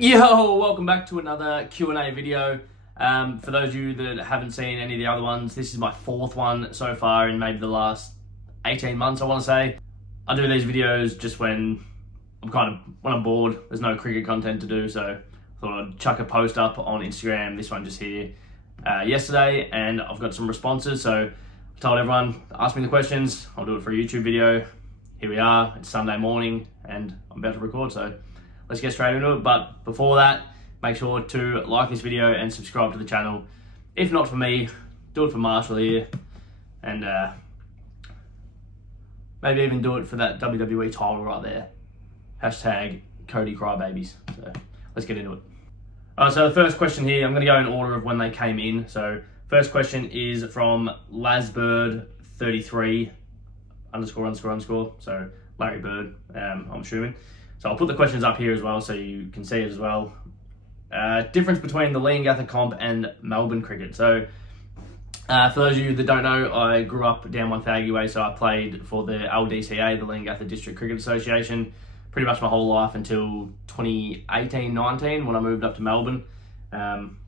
Yo, welcome back to another Q&A video. For those of you that haven't seen any of the other ones, this is my fourth one so far in maybe the last 18 months, I want to say. I do these videos just when I'm bored, there's no cricket content to do, so I thought I'd chuck a post up on Instagram, this one just here, yesterday, and I've got some responses, so I told everyone, ask me the questions, I'll do it for a YouTube video. Here we are, it's Sunday morning, and I'm about to record, so let's get straight into it. But before that, make sure to like this video and subscribe to the channel. If not for me, do it for Marshall here, and maybe even do it for that WWE title right there. Hashtag Cody Crybabies. So let's get into it. Alright, so the first question here, I'm going to go in order of when they came in. So first question is from Lasbird33 ___. So Larry Bird, I'm assuming. So I'll put the questions up here as well so you can see it as well. Difference between the Ldca comp and Melbourne cricket. So for those of you that don't know, I grew up down Wonthaggi way, so I played for the Ldca, the Ldca District Cricket Association, pretty much my whole life until 2018-19 when I moved up to Melbourne.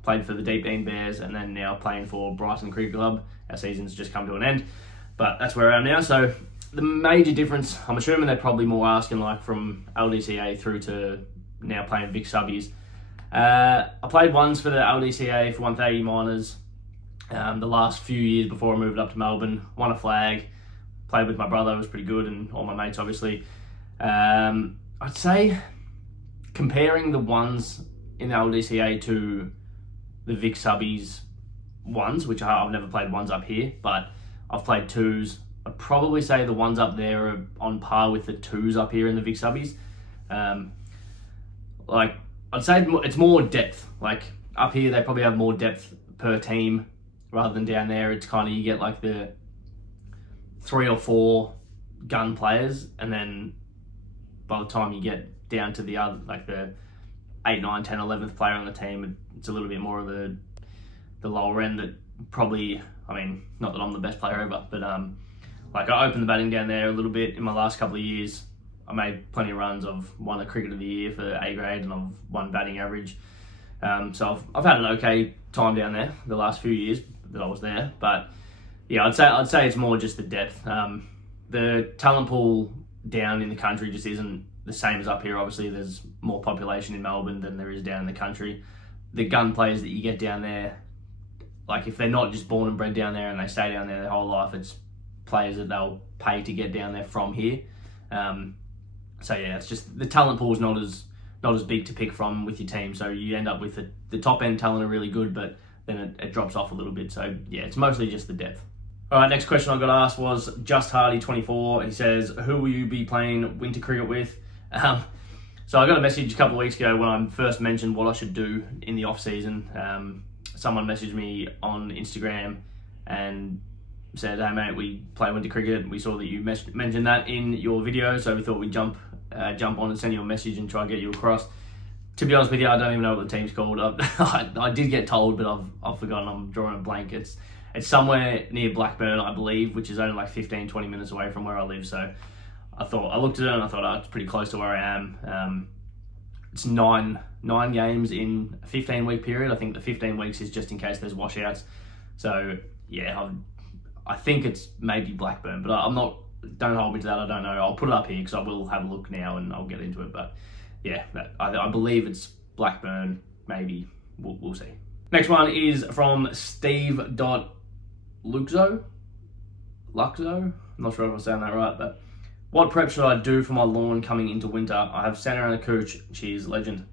Played for the Deep Dean Bears and then now playing for Brighton Cricket Club. Our season's just come to an end, but that's where I am now. So the major difference, I'm assuming they're probably more asking like from Ldca through to now playing Vic subbies. I played ones for the Ldca for Wonthaggi Miners the last few years before I moved up to Melbourne. Won a flag, played with my brother, it was pretty good, and all my mates obviously. I'd say comparing the ones in the Ldca to the Vic subbies ones, which I've never played ones up here, but I've played twos. I'd probably say the ones up there are on par with the twos up here in the Vic subbies. Like, I'd say it's more depth. Like, up here they probably have more depth per team rather than down there. It's kind of, you get like the 3 or 4 gun players, and then by the time you get down to the other, like the 8, 9, 10, 11th player on the team, it's a little bit more of the lower end that probably, I mean, not that I'm the best player ever, but like I opened the batting down there a little bit in my last couple of years. I made plenty of runs. I've won a Cricket of the Year for A grade, and I've won batting average. So I've had an okay time down there the last few years that I was there. But yeah, I'd say it's more just the depth. The talent pool down in the country just isn't the same as up here. Obviously, there's more population in Melbourne than there is down in the country. The gun players that you get down there, like if they're not just born and bred down there and they stay down there their whole life, it's players that they'll pay to get down there from here. So yeah, it's just the talent pool is not as big to pick from with your team. So you end up with the top end talent are really good, but then it drops off a little bit. So yeah, it's mostly just the depth. All right, next question I got asked was Just Hardy 24. He says, who will you be playing winter cricket with? So I got a message a couple of weeks ago when I first mentioned what I should do in the off season. Someone messaged me on Instagram and said, hey mate, we play winter cricket. We saw that you mentioned that in your video, so we thought we'd jump on and send you a message and try and get you across. To be honest with you, I don't even know what the team's called. I did get told, but I've forgotten. I'm drawing a blank. It's somewhere near Blackburn, I believe, which is only like 15-20 minutes away from where I live. So I looked at it and I thought, oh, it's pretty close to where I am. It's nine games in a 15-week period. I think the 15 weeks is just in case there's washouts. So yeah, I think it's maybe Blackburn, but I'm not, don't hold me to that, I don't know. I'll put it up here because I will have a look now and I'll get into it. But yeah, I believe it's Blackburn, maybe, we'll see. Next one is from Steve.Luxo? I'm not sure if I'm saying that right, but what prep should I do for my lawn coming into winter? I have Santarana Cooch, cheers, legend.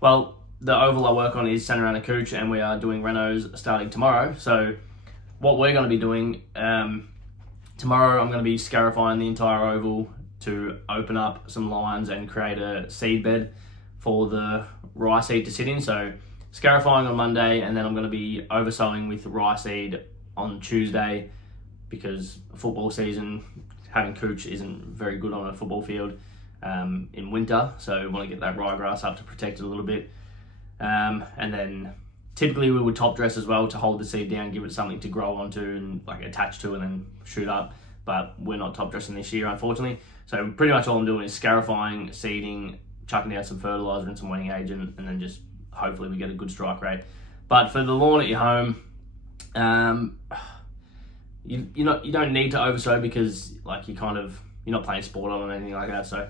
Well, the oval I work on is Santarana Cooch, and we are doing renos starting tomorrow. So what we're going to be doing, tomorrow I'm going to be scarifying the entire oval to open up some lines and create a seed bed for the rye seed to sit in. So scarifying on Monday, and then I'm going to be oversowing with rye seed on Tuesday, because football season, having cooch isn't very good on a football field in winter. So we want to get that ryegrass up to protect it a little bit. And then typically we would top dress as well to hold the seed down, give it something to grow onto and like attach to and then shoot up. But we're not top dressing this year, unfortunately. So pretty much all I'm doing is scarifying, seeding, chucking down some fertiliser and some weaning agent, and then just hopefully we get a good strike rate. But for the lawn at your home, you don't need to oversow, because like you're not playing sport on or anything like that. So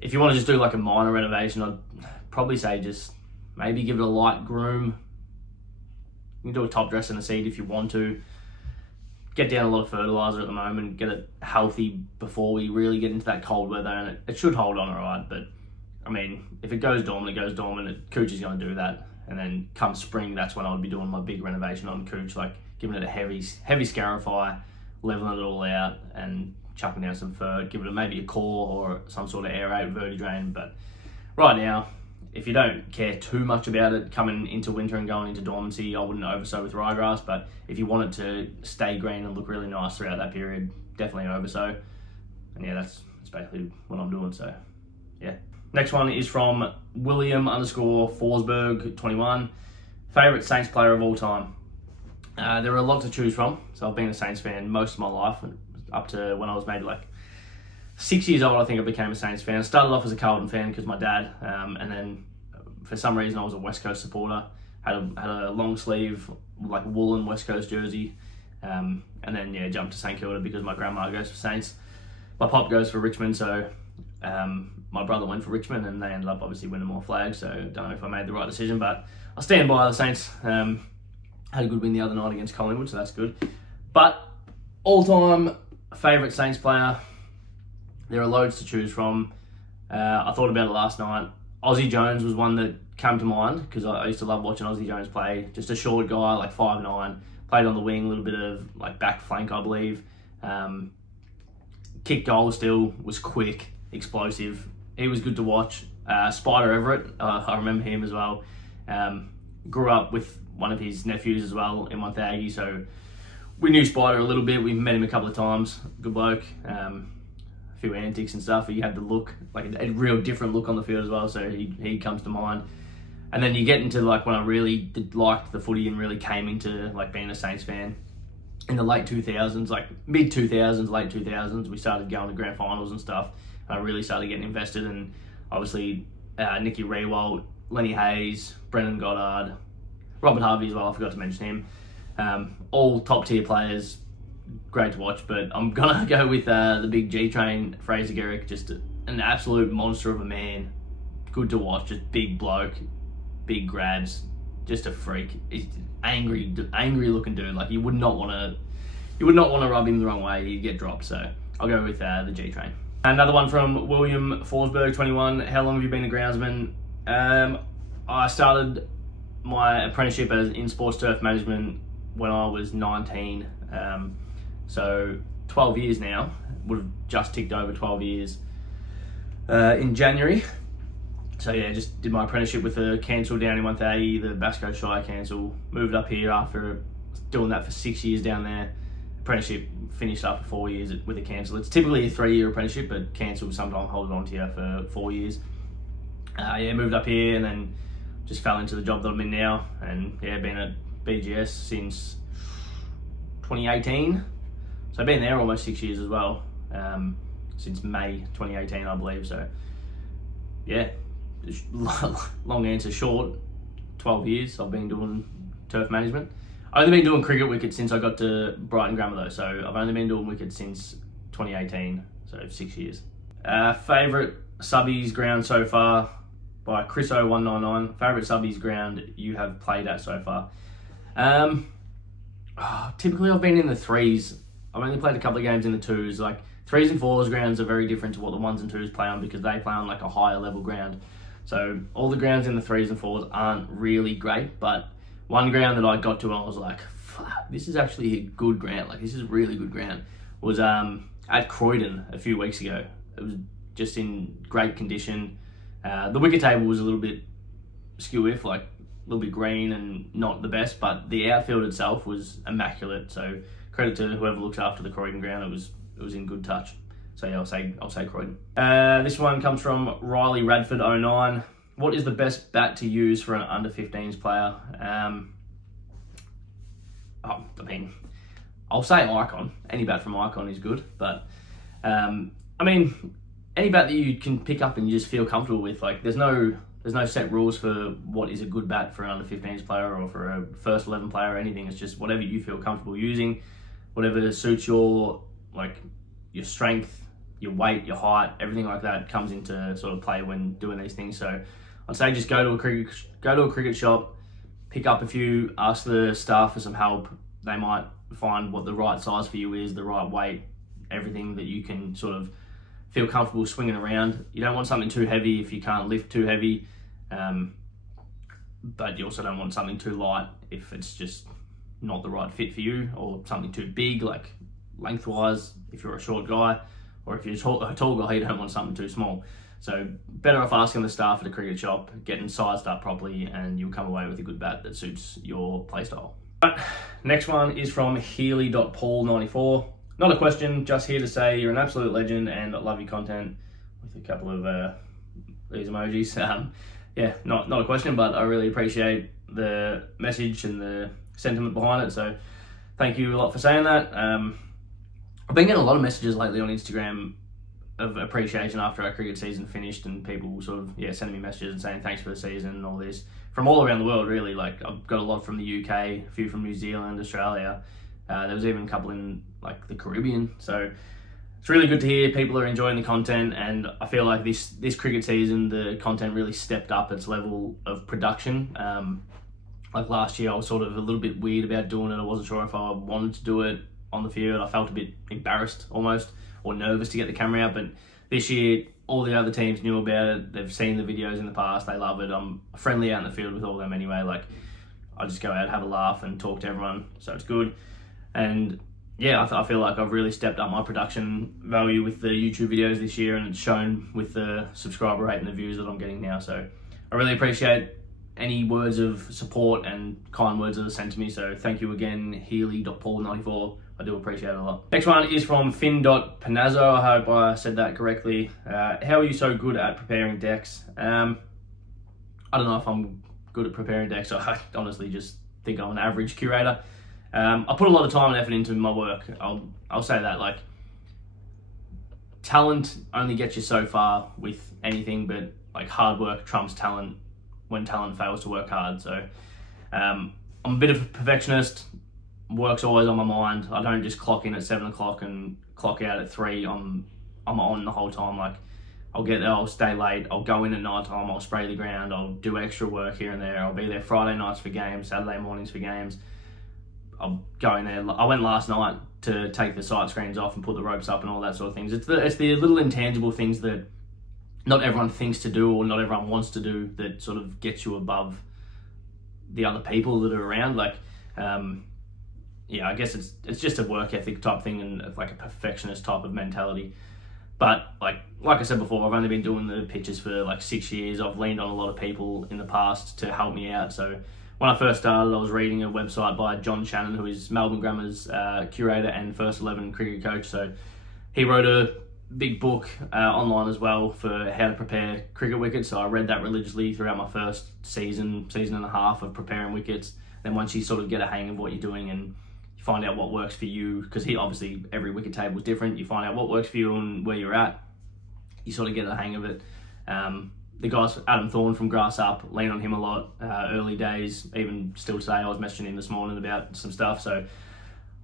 if you want to just do like a minor renovation, I'd probably say just maybe give it a light groom. You can do a top dress and a seed if you want to. Get down a lot of fertiliser at the moment, get it healthy before we really get into that cold weather, and it should hold on alright. But I mean, if it goes dormant, it goes dormant. Cooch is going to do that, and then come spring, that's when I would be doing my big renovation on Cooch, like giving it a heavy scarify, leveling it all out, and chucking down some fert, give it maybe a core or some sort of aerate verti drain. But right now, if you don't care too much about it coming into winter and going into dormancy, I wouldn't oversow with ryegrass. But if you want it to stay green and look really nice throughout that period, definitely oversow. And yeah, that's basically what I'm doing. So yeah. Next one is from William_Forsberg21. Favourite Saints player of all time? There are a lot to choose from. So I've been a Saints fan most of my life, up to when I was maybe like 6 years old. I think I became a Saints fan. I started off as a Carlton fan because my dad, and then for some reason I was a West Coast supporter. Had a long sleeve, like woolen West Coast jersey, and then yeah, jumped to St Kilda because my grandma goes for Saints. My pop goes for Richmond, so my brother went for Richmond, and they ended up obviously winning more flags. So I don't know if I made the right decision, but I stand by the Saints. Had a good win the other night against Collingwood, so that's good. But all-time favourite Saints player, there are loads to choose from. I thought about it last night. Aussie Jones was one that came to mind, because I used to love watching Aussie Jones play. Just a short guy, like 5'9", played on the wing, a little bit of like back flank, I believe. Kicked goals still, was quick, explosive. He was good to watch. Spider Everett, I remember him as well. Grew up with one of his nephews as well in Montague, so we knew Spider a little bit. We met him a couple of times. Good bloke. A few antics and stuff. He had the look, like a real different look on the field as well, so he comes to mind. And then you get into like when I really liked the footy and really came into like being a Saints fan in the late 2000s, like mid 2000s, late 2000s. We started going to grand finals and stuff. I really started getting invested, and obviously Nicky Rewalt, Lenny Hayes, Brendan Goddard, Robert Harvey as well, I forgot to mention him. All top tier players, great to watch. But I'm gonna go with the big G Train, Fraser Garrick, just an absolute monster of a man. Good to watch, just big bloke, big grabs, just a freak. He's angry looking dude. Like you would not want to rub him the wrong way. He'd get dropped. So I'll go with the G Train. Another one from William Forsberg21. How long have you been a groundsman? I started my apprenticeship in sports turf management when I was 19. So 12 years now. Would have just ticked over 12 years in January. So yeah, just did my apprenticeship with the council down in Montague, the Basco Shire Council. Moved up here after doing that for 6 years down there. Apprenticeship finished after 4 years with the council. It's typically a 3-year apprenticeship, but council sometimes holds on to you for 4 years. Yeah, moved up here and then just fell into the job that I'm in now, and yeah, been at BGS since 2018. So I've been there almost 6 years as well, since May 2018, I believe. So yeah, long answer short, 12 years I've been doing turf management. I've only been doing cricket wickets since I got to Brighton Grammar though, so I've only been doing wickets since 2018, so 6 years. Favourite subbies ground so far, by Chriso199. Favourite subbies ground you have played at so far? Typically I've been in the 3s. I've only played a couple of games in the 2s. Like 3s and 4s grounds are very different to what the 1s and 2s play on, because they play on like a higher level ground. So all the grounds in the 3s and 4s aren't really great, but one ground that I got to and I was like, fuck, this is actually a good ground. Like this is really good ground. Was at Croydon a few weeks ago. It was just in great condition. The wicket table was a little bit skew-if, like a little bit green and not the best, but the outfield itself was immaculate. So credit to whoever looks after the Croydon ground. It was in good touch. So yeah, I'll say Croydon. This one comes from Riley Radford 09. What is the best bat to use for an under 15s player? I mean, I'll say Icon. Any bat from Icon is good, but I mean, any bat that you can pick up and you just feel comfortable with. Like there's no set rules for what is a good bat for an under 15s player or for a first 11 player or anything. It's just whatever you feel comfortable using, whatever suits your strength, your weight, your height, everything like that comes into sort of play when doing these things. So I'd say just go to a cricket shop, pick up a few, ask the staff for some help. They might find what the right size for you is, the right weight, everything that you can sort of feel comfortable swinging around. You don't want something too heavy if you can't lift too heavy, but you also don't want something too light if it's just not the right fit for you, or something too big, like lengthwise if you're a short guy, or if you're a tall guy, you don't want something too small. So better off asking the staff at a cricket shop, getting sized up properly, and you'll come away with a good bat that suits your playstyle. Next one is from Ldca. Not a question, just here to say you're an absolute legend and I love your content, with a couple of these emojis. Yeah, not a question, but I really appreciate the message and the sentiment behind it. So thank you a lot for saying that. I've been getting a lot of messages lately on Instagram of appreciation after our cricket season finished, and people sort of sending me messages and saying thanks for the season and all this from all around the world, really. Like I've got a lot from the UK, a few from New Zealand, Australia. There was even a couple in like the Caribbean. So it's really good to hear people are enjoying the content, and I feel like this cricket season the content really stepped up its level of production. Like last year I was sort of a little bit weird about doing it. I wasn't sure if I wanted to do it on the field. I felt a bit embarrassed almost, or nervous to get the camera out. But this year all the other teams knew about it. They've seen the videos in the past, they love it. I'm friendly out in the field with all of them anyway. Like I just go out, have a laugh and talk to everyone, so it's good. And yeah, I feel like I've really stepped up my production value with the YouTube videos this year, and it's shown with the subscriber rate and the views that I'm getting now. So I really appreciate any words of support and kind words that are sent to me. So thank you again, Ldca. I do appreciate it a lot. Next one is from Finn.Panazzo. I hope I said that correctly. How are you so good at preparing decks? I don't know if I'm good at preparing decks. I honestly just think I'm an average curator. I put a lot of time and effort into my work. I'll say that. Like, talent only gets you so far with anything, but like hard work trumps talent when talent fails to work hard. So I'm a bit of a perfectionist. Work's always on my mind. I don't just clock in at 7 o'clock and clock out at 3. I'm on the whole time. Like I'll get there, I'll stay late, I'll go in at night time, I'll spray the ground, I'll do extra work here and there. I'll be there Friday nights for games, Saturday mornings for games. I'll go in there. I went last night to take the sight screens off and put the ropes up and all that sort of things. It's the little intangible things that not everyone thinks to do or not everyone wants to do that sort of gets you above the other people that are around. Like, yeah, I guess it's just a work ethic type thing and like a perfectionist type of mentality. But like I said before, I've only been doing the pitches for like 6 years. I've leaned on a lot of people in the past to help me out. So when I first started, I was reading a website by John Shannon, who is Melbourne Grammar's curator and first 11 cricket coach. So he wrote a big book online as well for how to prepare cricket wickets. So I read that religiously throughout my first season and a half of preparing wickets. Then once you sort of get a hang of what you're doing and you find out what works for you, because obviously every wicket table is different, you find out what works for you and where you're at, you sort of get a hang of it. The guys, Adam Thorne from Grass Up, lean on him a lot early days, even still today. I was messaging him this morning about some stuff. So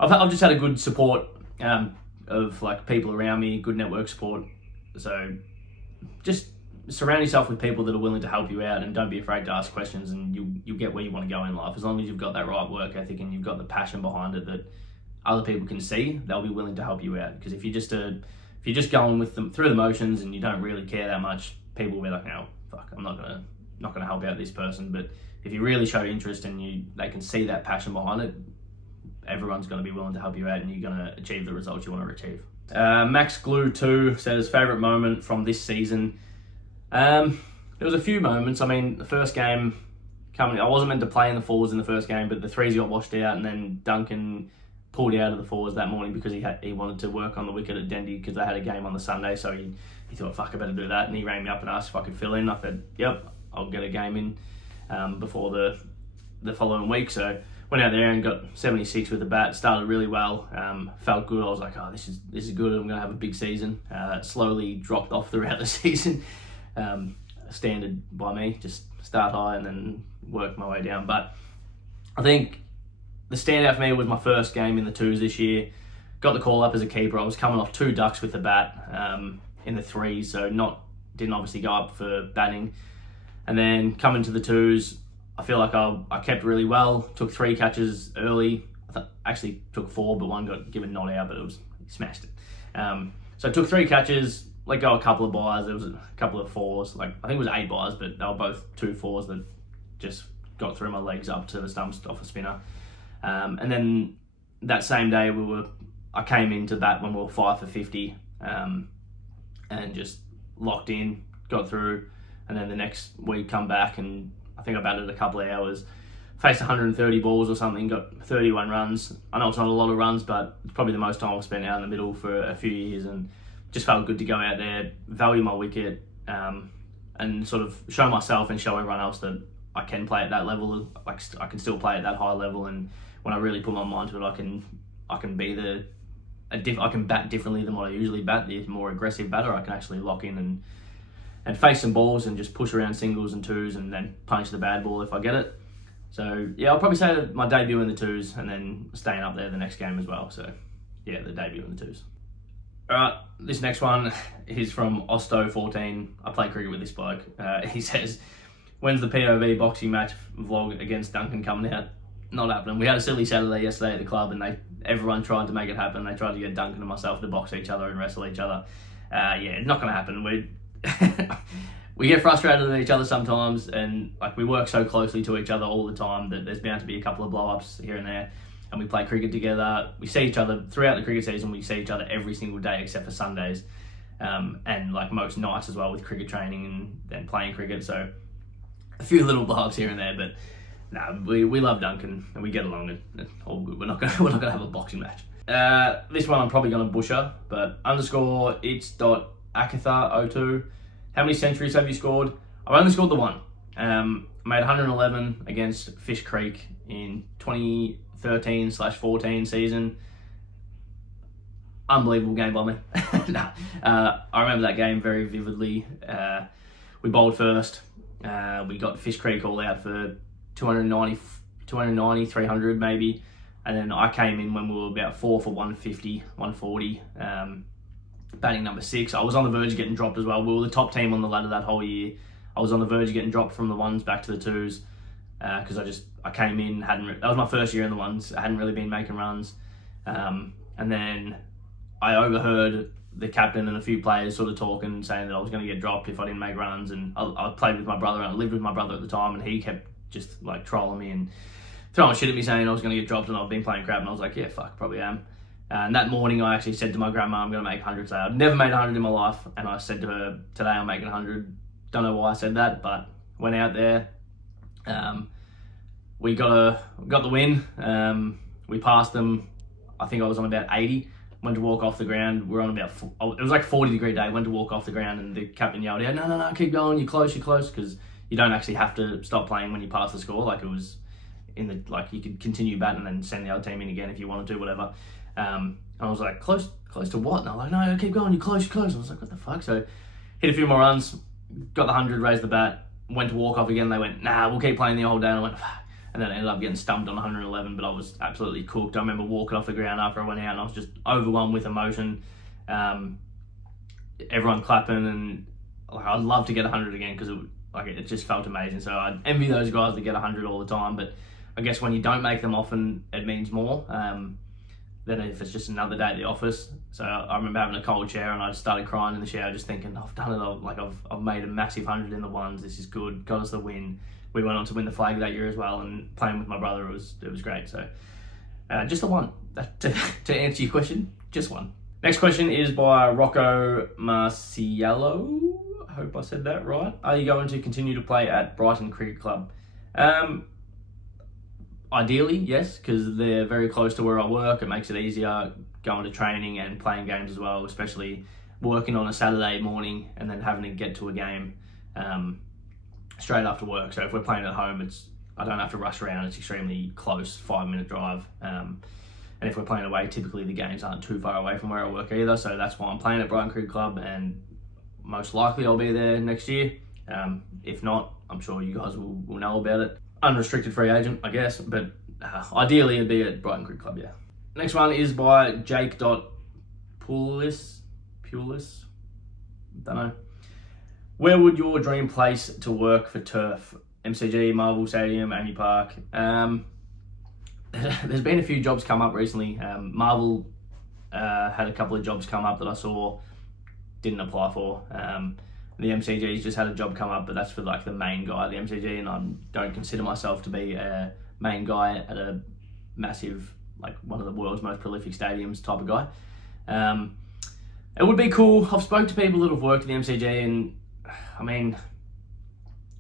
I've just had a good support of like people around me, good network support. So just surround yourself with people that are willing to help you out, and don't be afraid to ask questions, and you'll get where you want to go in life. As long as you've got that right work ethic and you've got the passion behind it that other people can see, they'll be willing to help you out. Because if you're just going with them through the motions and you don't really care that much, people will be like, no, fuck, I'm not gonna help out this person. But if you really show interest and they can see that passion behind it, everyone's going to be willing to help you out, and you're going to achieve the results you want to achieve. Max Glue 2 says, favourite moment from this season. There was a few moments. I mean, the first game, I wasn't meant to play in the fours in the first game, but the threes got washed out, and then Duncan pulled out of the fours that morning because he wanted to work on the wicket at Dendy because they had a game on the Sunday. So he thought, fuck, I better do that, and he rang me up and asked if I could fill in. I said, yep, I'll get a game in before the following week. So went out there and got 76 with the bat. Started really well. Felt good. I was like, oh, this is good. I'm gonna have a big season. Slowly dropped off throughout the season. Standard by me, just start high and then work my way down. But I think the standout for me was my first game in the twos this year. Got the call up as a keeper. I was coming off 2 ducks with the bat in the threes, so didn't obviously go up for batting. And then coming to the twos, I feel like I kept really well. Took 3 catches early. Actually took 4, but one got given not out, but smashed it. So I took 3 catches, let go a couple of byes. There was a couple of 4s. Like I think it was 8 byes, but they were both 2 4s that just got through my legs up to the stumps off a spinner. And then that same day I came into bat when we were 5 for 50, and just locked in, got through. And then the next week come back and I think I batted a couple of hours, faced 130 balls or something, got 31 runs. I know it's not a lot of runs, but it's probably the most time I've spent out in the middle for a few years, and just felt good to go out there, value my wicket, and sort of show myself and show everyone else that I can play at that level. Like I can still play at that high level, and when I really put my mind to it, I can I can bat differently than what I usually bat. The more aggressive batter, I can actually lock in and face some balls and just push around singles and twos and then punch the bad ball if I get it. So yeah, I'll probably say that my debut in the twos and then staying up there the next game as well. So yeah, the debut in the twos. All right, this next one is from Osto14. I play cricket with this bloke. He says, when's the POV boxing match vlog against Duncan coming out? Not happening. We had a silly Saturday yesterday at the club and everyone tried to make it happen. They tried to get Duncan and myself to box each other and wrestle each other. Yeah, it's not going to happen. We get frustrated at each other sometimes, and like we work so closely to each other all the time that there's bound to be a couple of blow-ups here and there. And we play cricket together. We see each other throughout the cricket season. We see each other every single day except for Sundays, and like most nights as well with cricket training and playing cricket. So a few little blow-ups here and there, but no, we love Duncan and we get along. It's all good. We're not gonna have a boxing match. This one I'm probably gonna butcher, but _ it's.akatha02. How many centuries have you scored? I've only scored the one. Made 111 against Fish Creek in 2013/14 season. Unbelievable game by me. I remember that game very vividly. We bowled first. We got Fish Creek all out for 290, 300 maybe. And then I came in when we were about 4 for 150, 140. Batting number 6. I was on the verge of getting dropped as well. We were the top team on the ladder that whole year. I was on the verge of getting dropped from the ones back to the twos because I came in, that was my first year in the ones. I hadn't really been making runs. And then I overheard the captain and a few players sort of talking, saying that I was going to get dropped if I didn't make runs. And I played with my brother, and I lived with my brother at the time, and he kept just like trolling me and throwing shit at me saying I was going to get dropped and I've been playing crap. And I was like, yeah, fuck, probably am. And that morning I actually said to my grandma, I'm going to make 100 today. I'd never made 100 in my life. And I said to her, today I'm making 100. Don't know why I said that, but went out there. We got the win. We passed them. I think I was on about 80. Went to walk off the ground. We're on about, it was like a 40-degree day. Went to walk off the ground and the captain yelled out, no, keep going. You're close. Because you don't actually have to stop playing when you pass the score. Like it was you could continue batting and then send the other team in again if you wanted to, whatever. And I was like, close to what? And I was like, no, keep going, you're close. I was like, what the fuck? So hit a few more runs, got the 100, raised the bat, went to walk off again. They went, nah, we'll keep playing the whole day. And I went, fuck. And then I ended up getting stumped on 111, but I was absolutely cooked. I remember walking off the ground after I went out and I was just overwhelmed with emotion. Everyone clapping, and like, I'd love to get 100 again because it just felt amazing. So I envy those guys that get 100 all the time, but I guess when you don't make them often, it means more than if it's just another day at the office. So I remember having a cold shower and I just started crying in the shower, just thinking, I've done it. I've made a massive 100 in the ones. This is good. Got us the win. We went on to win the flag that year as well, and playing with my brother, it was great. So just the one. To answer your question, just one. Next question is by Rocco Marciello. I hope I said that right. Are you going to continue to play at Brighton Cricket Club? Ideally, yes, because they're very close to where I work. It makes it easier going to training and playing games as well, especially working on a Saturday morning and then having to get to a game straight after work. So if we're playing at home, I don't have to rush around. It's extremely close, 5-minute drive. And if we're playing away, typically the games aren't too far away from where I work either. So that's why I'm playing at Brighton Cricket Club, and most likely I'll be there next year. If not, I'm sure you guys will know about it. Unrestricted free agent, I guess, but ideally it'd be at Brighton Cricket Club, yeah. Next one is by Jake.Pulis. Don't know. Where would your dream place to work for turf? MCG, Marvel Stadium, Amy Park. There's been a few jobs come up recently. Marvel had a couple of jobs come up that I saw, didn't apply for. The MCG's just had a job come up, but that's for like the main guy at the MCG, and I don't consider myself to be a main guy at a massive, like one of the world's most prolific stadiums type of guy. It would be cool. I've spoke to people that have worked at the MCG, and I mean,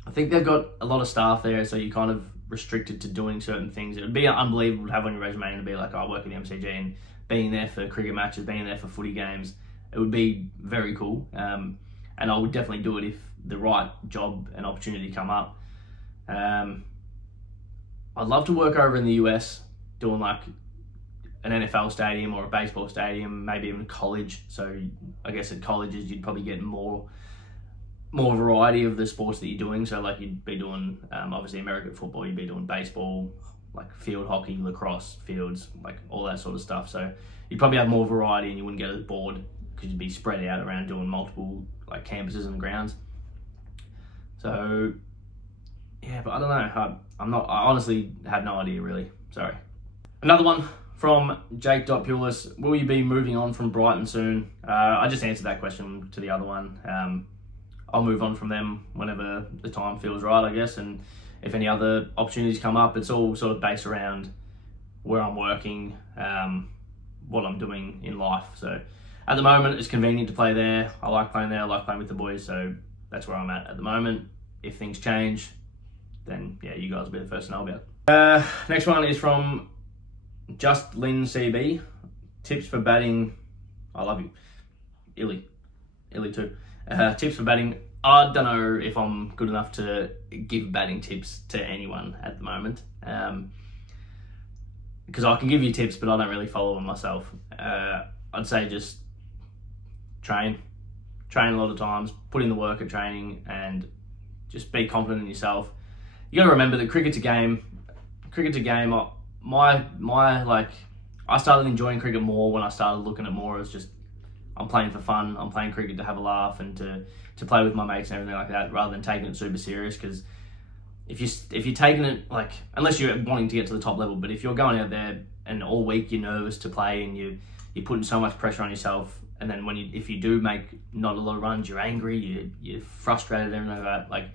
I think they've got a lot of staff there, so you're kind of restricted to doing certain things. It would be unbelievable to have on your resume and to be like, oh, I work at the MCG, and being there for cricket matches, being there for footy games. It would be very cool. And I would definitely do it if the right job and opportunity come up. I'd love to work over in the US doing like an NFL stadium or a baseball stadium, maybe even college. So I guess at colleges you'd probably get more variety of the sports that you're doing. So like you'd be doing obviously American football, you'd be doing baseball, like field hockey, lacrosse, fields, like all that sort of stuff. So you'd probably have more variety and you wouldn't get as bored because you'd be spread out around doing multiple like campuses and grounds. So yeah, but I don't know. I honestly have no idea really. Sorry. Another one from Jake.Pulis. Will you be moving on from Brighton soon? I just answered that question to the other one. I'll move on from them whenever the time feels right, I guess. And if any other opportunities come up, it's all sort of based around where I'm working, what I'm doing in life. So at the moment, it's convenient to play there. I like playing there. I like playing with the boys. So that's where I'm at the moment. If things change, then yeah, you guys will be the first to know about it. Next one is from Just Lynn CB. Tips for batting. I love you. Illy too. Tips for batting. I don't know if I'm good enough to give batting tips to anyone at the moment. Because I can give you tips, but I don't really follow them myself. I'd say just train a lot of times, put in the work at training, and just be confident in yourself. You got to remember that cricket's a game. I started enjoying cricket more when I started looking at more as just, I'm playing for fun. I'm playing cricket to have a laugh and to play with my mates and everything like that, rather than taking it super serious. Because if you're taking it, like, unless you're wanting to get to the top level, but if you're going out there and all week you're nervous to play and you're putting so much pressure on yourself, and then if you do make not a lot of runs, you're angry, you're frustrated, everything like that, like,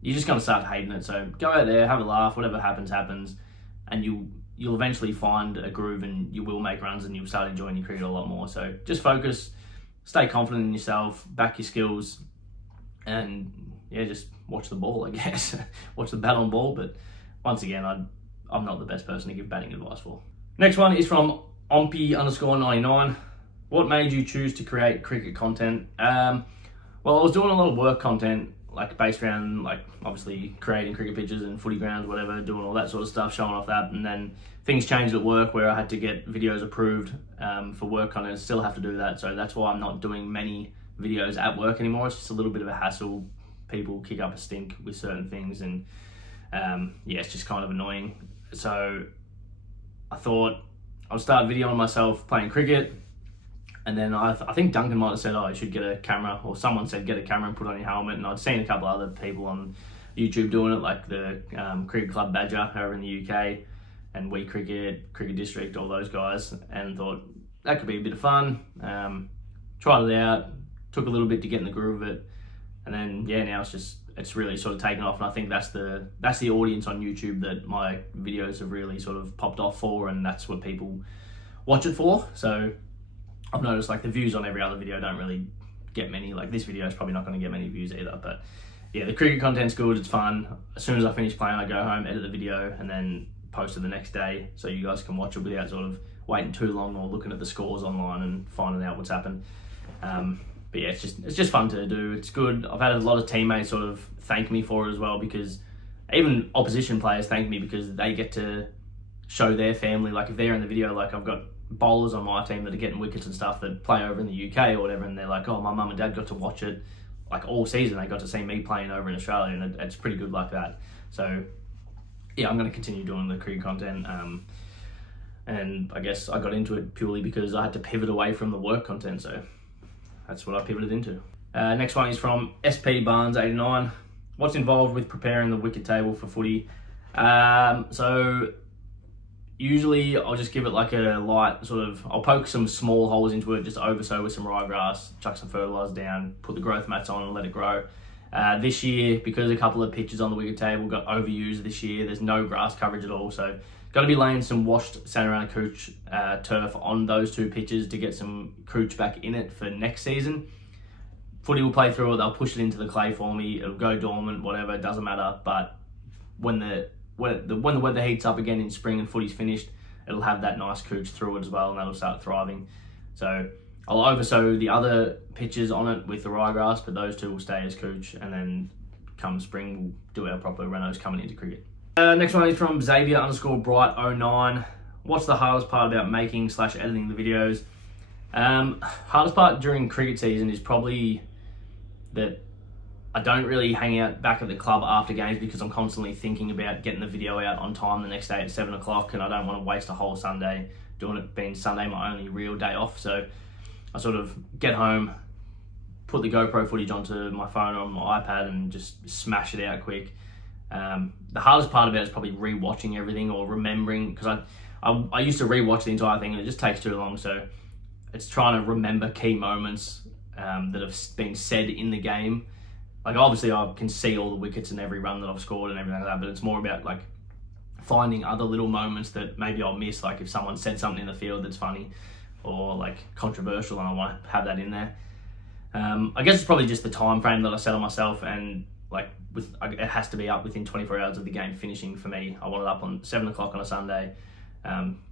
you're just gonna start hating it. So go out there, have a laugh, whatever happens, and you'll eventually find a groove and you will make runs and you'll start enjoying your cricket a lot more. So just focus, stay confident in yourself, back your skills, and yeah, just watch the ball, I guess. Watch the bat on ball. But once again, I'm not the best person to give batting advice for. Next one is from Ompi_99. What made you choose to create cricket content? Well, I was doing a lot of work content, like based around, like, obviously creating cricket pitches and footy grounds, whatever, doing all that sort of stuff, showing off that. And then things changed at work where I had to get videos approved for work content. Still have to do that. So that's why I'm not doing many videos at work anymore. It's just a little bit of a hassle. People kick up a stink with certain things, and yeah, it's just kind of annoying. So I thought I'll start videoing myself playing cricket. And then I think Duncan might have said, oh, you should get a camera, or someone said get a camera and put on your helmet. And I'd seen a couple other people on YouTube doing it, like the Cricket Club Badger over in the UK, and We Cricket, Cricket District, all those guys, and thought that could be a bit of fun. Tried it out, took a little bit to get in the groove of it, and then yeah, now it's really sort of taken off. And I think that's the audience on YouTube that my videos have really sort of popped off for, and that's what people watch it for. So I've noticed like the views on every other video don't really get many. Like this video is probably not going to get many views either. But yeah, the cricket content's good, it's fun. As soon as I finish playing, I go home, edit the video, and then post it the next day so you guys can watch it without sort of waiting too long or looking at the scores online and finding out what's happened. But yeah, it's just fun to do. It's good. I've had a lot of teammates sort of thank me for it as well, because even opposition players thank me because they get to show their family. Like if they're in the video, like I've got bowlers on my team that are getting wickets and stuff that play over in the UK or whatever, and they're like, oh, my mum and dad got to watch it like all season. They got to see me playing over in Australia, and it's pretty good like that. So yeah, I'm going to continue doing the cricket content. And I guess I got into it purely because I had to pivot away from the work content, so that's what I pivoted into. Next one is from SP Barnes 89. What's involved with preparing the wicket table for footy? So usually I'll just give it like a light sort of, I'll poke some small holes into it, just oversow with some ryegrass, chuck some fertiliser down, put the growth mats on and let it grow. This year, because a couple of pitches on the wicket table got overused this year, there's no grass coverage at all, so got to be laying some washed Santarana Cooch turf on those 2 pitches to get some Cooch back in it for next season. Footy will play through it, they'll push it into the clay for me, it'll go dormant, whatever, it doesn't matter, but when the weather heats up again in spring and footy's finished, it'll have that nice Cooch through it as well, and that'll start thriving. So I'll oversow the other pitches on it with the ryegrass, but those 2 will stay as Cooch, and then come spring we'll do our proper renos coming into cricket. Next one is from Xavier_Bright09. What's the hardest part about making/editing the videos? Hardest part during cricket season is probably that I don't really hang out back at the club after games because I'm constantly thinking about getting the video out on time the next day at 7 o'clock, and I don't want to waste a whole Sunday doing it, being Sunday my only real day off. So I sort of get home, put the GoPro footage onto my phone or my iPad and just smash it out quick. The hardest part about it is probably rewatching everything or remembering, because I used to rewatch the entire thing and it just takes too long. So it's trying to remember key moments that have been said in the game. Like obviously I can see all the wickets and every run that I've scored and everything like that, but it's more about like finding other little moments that maybe I'll miss, like if someone said something in the field that's funny or like controversial and I want to have that in there. I guess it's probably just the time frame that I set on myself, and like it has to be up within 24 hours of the game finishing for me. I want it up on 7 o'clock on a Sunday,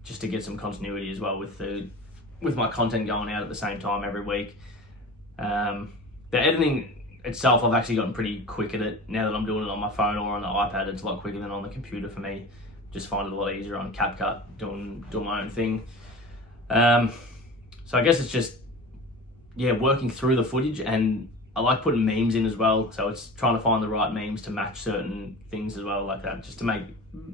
just to get some continuity as well with my content going out at the same time every week. The editing itself, I've actually gotten pretty quick at it. Now that I'm doing it on my phone or on the iPad, it's a lot quicker than on the computer for me. Just find it a lot easier on CapCut, doing my own thing. So I guess it's just, yeah, working through the footage, and I like putting memes in as well. So it's trying to find the right memes to match certain things as well, like that, just to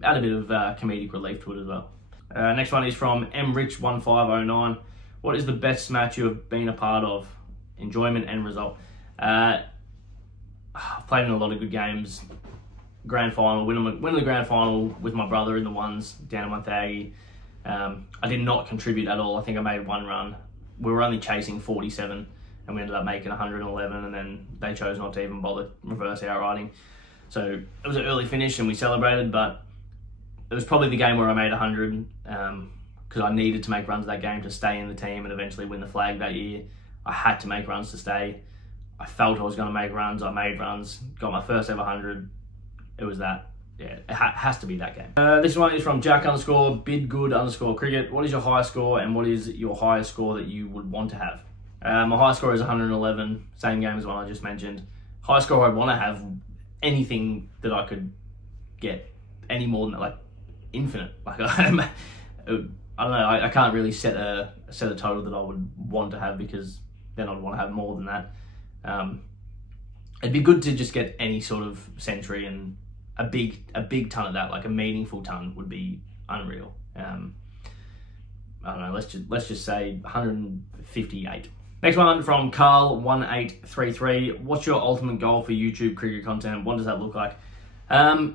add a bit of comedic relief to it as well. Next one is from mrich1509. What is the best match you have been a part of? Enjoyment and result. I've played in a lot of good games. Grand final, winning the grand final with my brother in the ones down in Monthaggy. I did not contribute at all. I think I made 1 run. We were only chasing 47 and we ended up making 111, and then they chose not to even bother reverse outriding. So it was an early finish and we celebrated, but it was probably the game where I made 100 because I needed to make runs that game to stay in the team and eventually win the flag that year. I had to make runs to stay. I felt I was going to make runs. I made runs, got my first ever 100. It was that. Yeah, it has to be that game. This one is from Jack_Bidgood_cricket. What is your highest score and what is your highest score that you would want to have? My highest score is 111, same game as the one I just mentioned. Highest score I'd want to have, anything that I could get, any more than that, like infinite. Like I don't know, I can't really set a total that I would want to have, because then I'd want to have more than that. It'd be good to just get any sort of century, and a big ton of that, like a meaningful ton, would be unreal. I don't know, let's just say 158. Next one from Carl1833. What's your ultimate goal for YouTube cricket content? What does that look like? I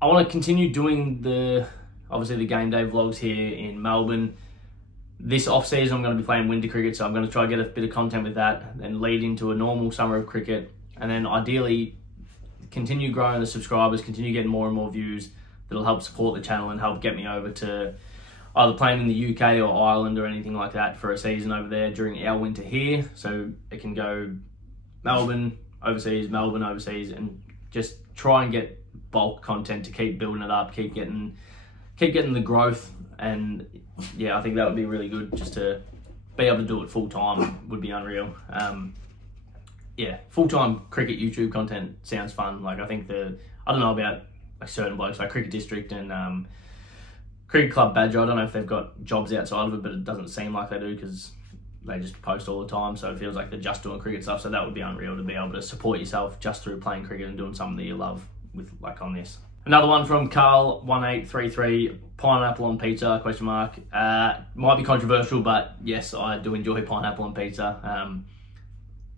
want to continue doing obviously the game day vlogs here in Melbourne. This off season I'm going to be playing winter cricket, so I'm going to try to get a bit of content with that, then lead into a normal summer of cricket, and then ideally continue growing the subscribers, continue getting more and more views that'll help support the channel and help get me over to either playing in the UK or Ireland or anything like that for a season over there during our winter here. So it can go Melbourne overseas, and just try and get bulk content to keep building it up, keep getting the growth. And yeah, I think that would be really good, just to be able to do it full time would be unreal. Yeah, full-time cricket YouTube content sounds fun. Like I think I don't know about like certain blokes like Cricket District and Cricket Club Badger. I don't know if they've got jobs outside of it, but it doesn't seem like they do because they just post all the time. So it feels like they're just doing cricket stuff. So that would be unreal to be able to support yourself just through playing cricket and doing something that you love with like on this. Another one from Carl1833, pineapple on pizza, question mark. Might be controversial, but yes, I do enjoy pineapple on pizza.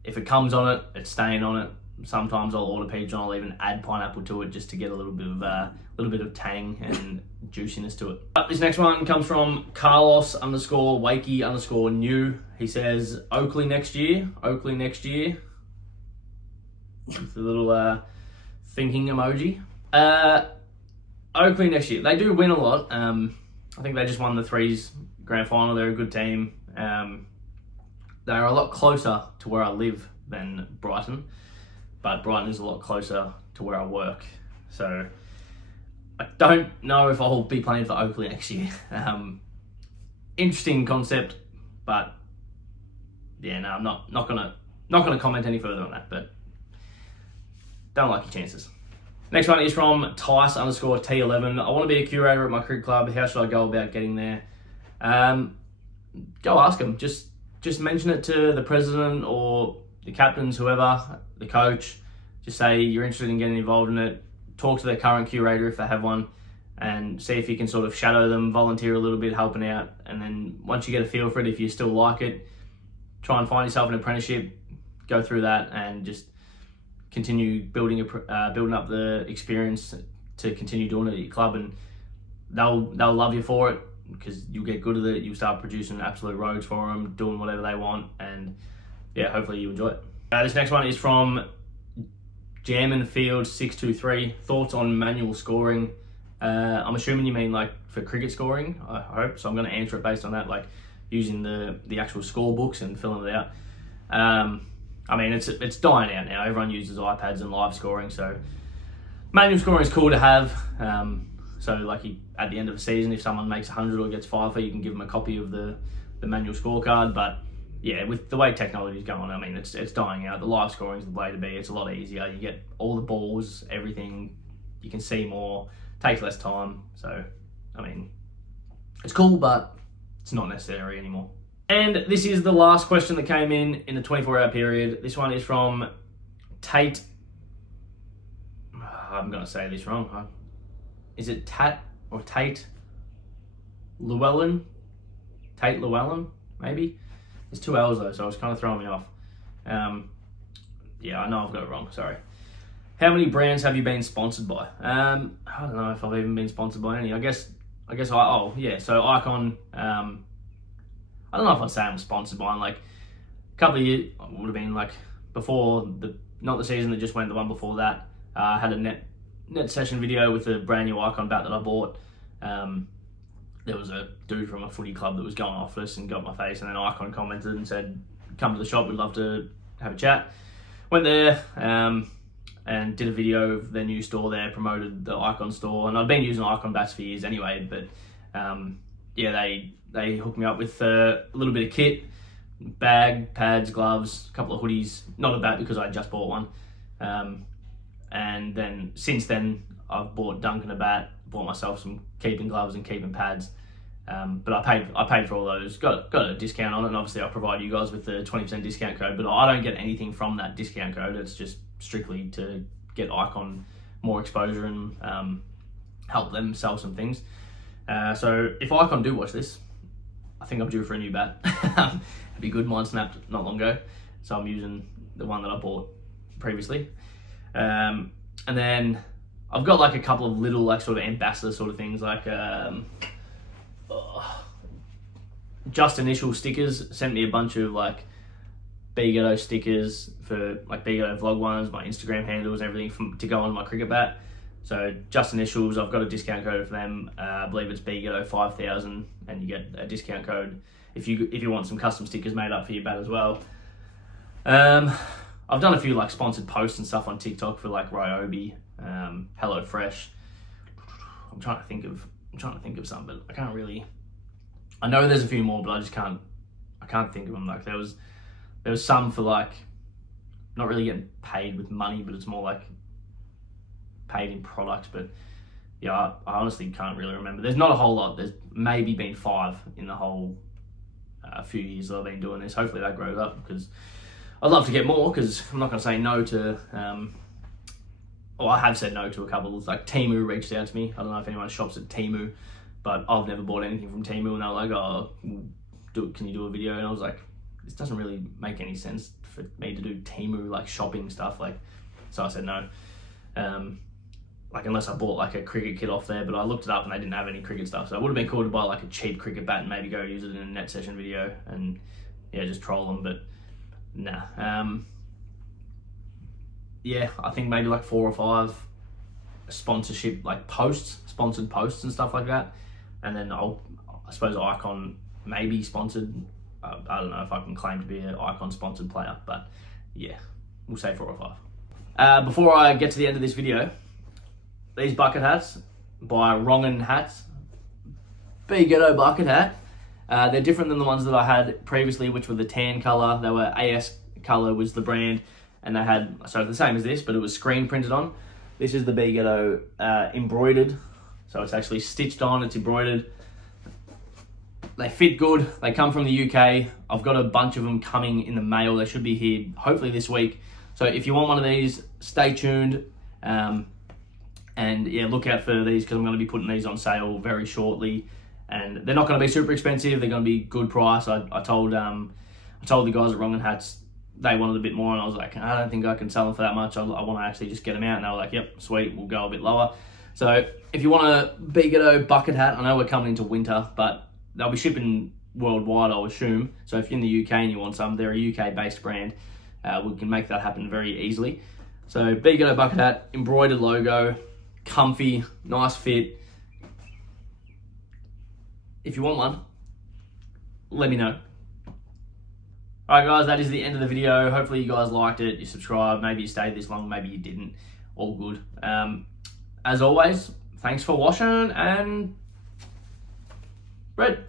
If it comes on it, it's staying on it. Sometimes I'll order pizza and I'll even add pineapple to it just to get a little bit of tang and juiciness to it. This next one comes from Carlos_Wakey_new. He says, Oakley next year. Oakley next year. With a little thinking emoji. Oakley next year. They do win a lot. I think they just won the Threes grand final. They're a good team. They're a lot closer to where I live than Brighton, but Brighton is a lot closer to where I work. So I don't know if I'll be playing for Oakley next year. Interesting concept, but yeah, no, I'm not gonna comment any further on that. But don't like your chances. Next one is from Tice_T11. I want to be a curator at my cricket club. How should I go about getting there? Go ask them. Just mention it to the president or the captains, whoever, the coach. Just say you're interested in getting involved in it. Talk to their current curator if they have one, and see if you can sort of shadow them, volunteer a little bit, helping out. And then once you get a feel for it, if you still like it, try and find yourself an apprenticeship, go through that, and just continue building up the experience to continue doing it at your club, and they'll love you for it because you'll get good at it. You'll start producing absolute rogues for them, doing whatever they want, and yeah, hopefully you enjoy it. This next one is from Jamminfield623. Thoughts on manual scoring? I'm assuming you mean like for cricket scoring, I hope. So I'm going to answer it based on that, like using the actual score books and filling it out. I mean, it's dying out now. Everyone uses iPads and live scoring, so manual scoring is cool to have. So like at the end of the season, if someone makes 100 or gets 5, you can give them a copy of the manual scorecard. But yeah, with the way technology is going, I mean, it's dying out. The live scoring is the way to be. It's a lot easier. You get all the balls, everything. You can see more. Takes less time. So, I mean, it's cool, but it's not necessary anymore. And this is the last question that came in the 24-hour period. This one is from Tate. I'm going to say this wrong. Huh? Is it Tate or Tate Llewellyn? Tate Llewellyn, maybe? There's 2 L's though, so it's kind of throwing me off. Yeah, I know I've got it wrong, sorry. How many brands have you been sponsored by? I don't know if I've even been sponsored by any. I guess oh yeah, so Icon, I don't know if I'd say I'm sponsored by them. Like a couple of years, would have been like before not the season that just went, the one before that. I had a net session video with a brand new Icon bat that I bought. There was a dude from a footy club that was going off this and got my face, and then Icon commented and said, come to the shop, we'd love to have a chat. Went there and did a video of their new store there, promoted the Icon store, and I've been using Icon bats for years anyway, but yeah, they hooked me up with a little bit of kit, bag, pads, gloves, a couple of hoodies, not a bat because I just bought one. And then since then, I've bought Duncan a bat, bought myself some keeping gloves and keeping pads. But I paid for all those, got a discount on it, and obviously I'll provide you guys with the 20% discount code, but I don't get anything from that discount code. It's just strictly to get Icon more exposure and help them sell some things. So if Icon do watch this, I think I'm due for a new bat. It'd be good, mine snapped not long ago, so I'm using the one that I bought previously. And then I've got like a couple of little like sort of ambassador sort of things, like Just Initial stickers sent me a bunch of like Ldca stickers for like Ldca vlog ones, my Instagram handles, everything to go on my cricket bat. So Just Initials, I've got a discount code for them. I believe it's Ldca 5000, and you get a discount code if you want some custom stickers made up for your bat as well. I've done a few like sponsored posts and stuff on TikTok for like Ryobi, HelloFresh. I'm trying to think of some, but I can't really. I know there's a few more, but I can't think of them. Like there was some for like not really getting paid with money, but it's more like paid in products, but yeah, I honestly can't really remember. There's not a whole lot. There's maybe been 5 in the whole few years that I've been doing this. Hopefully that grows up, because I'd love to get more, because I'm not going to say no to, well, I have said no to a couple. Like Temu reached out to me. I don't know if anyone shops at Temu, but I've never bought anything from Temu, and they were like, oh, can you do a video? And I was like, this doesn't really make any sense for me to do Temu like shopping stuff. Like, so I said no. Like unless I bought like a cricket kit off there, but I looked it up and they didn't have any cricket stuff. So it would have been cool to buy like a cheap cricket bat and maybe go use it in a net session video and yeah, just troll them, but nah. Yeah, I think maybe like 4 or 5 sponsorship like posts, sponsored posts and stuff like that. And then I suppose Icon maybe sponsored. I don't know if I can claim to be an Icon sponsored player, but yeah, we'll say 4 or 5. Before I get to the end of this video, these bucket hats by Wrongin Hats, Big Ghetto bucket hat. They're different than the ones that I had previously, which were the tan colour. They were AS colour was the brand, and they had, so the same as this, but it was screen printed on. This is the Big Ghetto embroidered, so it's actually stitched on, it's embroidered. They fit good, they come from the UK. I've got a bunch of them coming in the mail. They should be here hopefully this week. So if you want one of these, stay tuned. And yeah, look out for these, because I'm going to be putting these on sale very shortly. And they're not going to be super expensive. They're going to be good price. I told the guys at Wrongin Hats, they wanted a bit more, and I was like, I don't think I can sell them for that much. I want to actually just get them out. And they were like, yep, sweet, we'll go a bit lower. So if you want a Big Ghetto bucket hat, I know we're coming into winter, but they'll be shipping worldwide, I'll assume. So if you're in the UK and you want some, they're a UK-based brand. We can make that happen very easily. So Big Ghetto bucket hat, embroidered logo, comfy, nice fit. If you want one, let me know. Alright guys, that is the end of the video. Hopefully you guys liked it, you subscribed, maybe you stayed this long, maybe you didn't. All good. As always, thanks for watching, and bread.